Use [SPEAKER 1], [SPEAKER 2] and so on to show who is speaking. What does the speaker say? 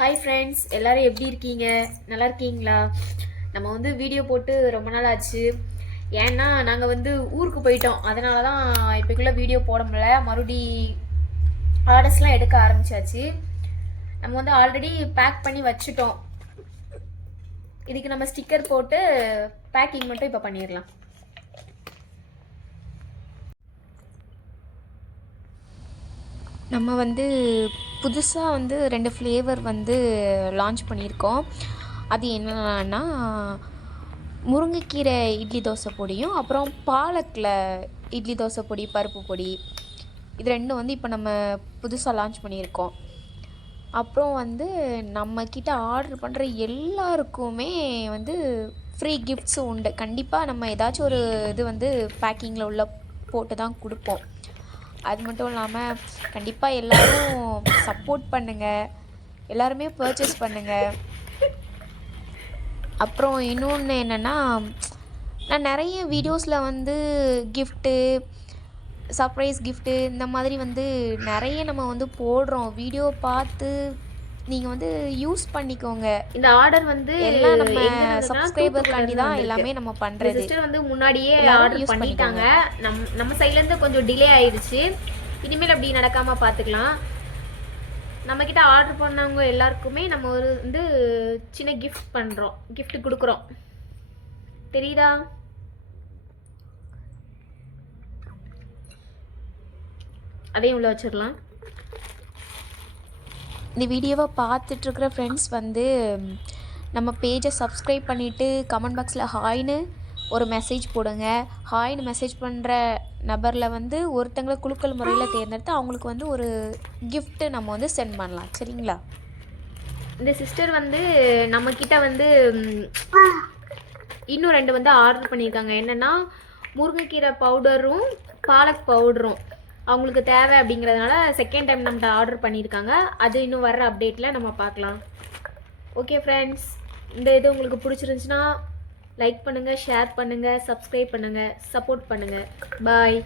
[SPEAKER 1] hi friends எல்லோரும் எப்படி இருக்கீங்க நல்லா இருக்கீங்களா நம்ம வந்து வீடியோ போட்டு ரொம்ப நாள் ஆச்சு ஏன்னா நாங்கள் வந்து ஊருக்கு போயிட்டோம் அதனால தான் இப்போக்குள்ளே வீடியோ போட முடியல மறுபடி ஆர்டர்ஸ்லாம் எடுக்க ஆரம்பிச்சாச்சு நம்ம வந்து ஆல்ரெடி பேக் பண்ணி வச்சுட்டோம் இதுக்கு நம்ம ஸ்டிக்கர் போட்டு பேக்கிங் மட்டும் இப்போ பண்ணிடலாம் நம்ம வந்து புதுசாக வந்து ரெண்டு ஃப்ளேவர் வந்து லான்ச் பண்ணியிருக்கோம் அது என்னென்னா முருங்கைக்கீரை இட்லி தோசை பொடியும் அப்புறம் பாலக்கில் இட்லி தோசை பொடி பருப்பு பொடி இது ரெண்டும் வந்து இப்போ நம்ம புதுசாக லான்ச் பண்ணியிருக்கோம் அப்புறம் வந்து நம்மக்கிட்ட ஆர்டர் பண்ணுற எல்லாருக்குமே வந்து ஃப்ரீ கிஃப்ட்ஸும் உண்டு கண்டிப்பாக நம்ம ஏதாச்சும் ஒரு இது வந்து பேக்கிங்கில் உள்ள போட்டு தான் கொடுப்போம் அது மட்டும் இல்லாமல் கண்டிப்பாக எல்லோரும் சப்போர்ட் பண்ணுங்கள் எல்லாருமே பர்ச்சேஸ் பண்ணுங்கள் அப்புறம் இன்னொன்று என்னென்னா நான் நிறைய வீடியோஸில் வந்து கிஃப்ட்டு சர்ப்ரைஸ் கிஃப்ட்டு இந்த மாதிரி வந்து நிறைய நம்ம வந்து போடுறோம் வீடியோ பார்த்து நீங்கள் வந்து யூஸ் பண்ணிக்கோங்க இந்த ஆர்டர் வந்து எல்லாம் நம்ம சப்ஸ்கிரைபர்க்காண்டி தான் எல்லாமே நம்ம பண்ணுறது
[SPEAKER 2] வந்து முன்னாடியே ஆர்டர் யூஸ் பண்ணிட்டாங்க நம் நம்ம சைட்லேருந்து கொஞ்சம் டிலே ஆயிடுச்சு இனிமேல் அப்படி நடக்காமல் பார்த்துக்கலாம் நம்மக்கிட்ட ஆர்டர் பண்ணவங்க எல்லாருக்குமே நம்ம ஒரு வந்து சின்ன கிஃப்ட் பண்ணுறோம் கிஃப்ட் கொடுக்குறோம் தெரியுதா அதையும் உள்ளே வச்சிடலாம்
[SPEAKER 1] இந்த வீடியோவை பார்த்துட்ருக்குற ஃப்ரெண்ட்ஸ் வந்து நம்ம பேஜை சப்ஸ்கிரைப் பண்ணிவிட்டு கமெண்ட் பாக்ஸில் ஹாய்னு ஒரு மெசேஜ் போடுங்க ஹாய்னு மெசேஜ் பண்ணுற நபரில் வந்து ஒருத்தங்களை குழுக்கள் முறையில் தேர்ந்தெடுத்து அவங்களுக்கு வந்து ஒரு கிஃப்ட்டு நம்ம வந்து சென்ட் பண்ணலாம் சரிங்களா இந்த சிஸ்டர் வந்து நம்மக்கிட்ட வந்து இன்னும் ரெண்டு வந்து ஆர்டர் பண்ணியிருக்காங்க என்னென்னா முருங்கைக்கீரை பவுடரும் பாலக் பவுடரும் அவங்களுக்கு தேவை அப்படிங்கிறதுனால செகண்ட் டைம் நம்மகிட்ட ஆர்டர் பண்ணியிருக்காங்க அது இன்னும் வர்ற அப்டேட்டில் நம்ம பார்க்கலாம் ஓகே ஃப்ரெண்ட்ஸ் இந்த இது உங்களுக்கு பிடிச்சிருந்துச்சுன்னா லைக் பண்ணுங்கள் ஷேர் பண்ணுங்கள் சப்ஸ்கிரைப் பண்ணுங்கள் சப்போர்ட் பண்ணுங்கள் பாய்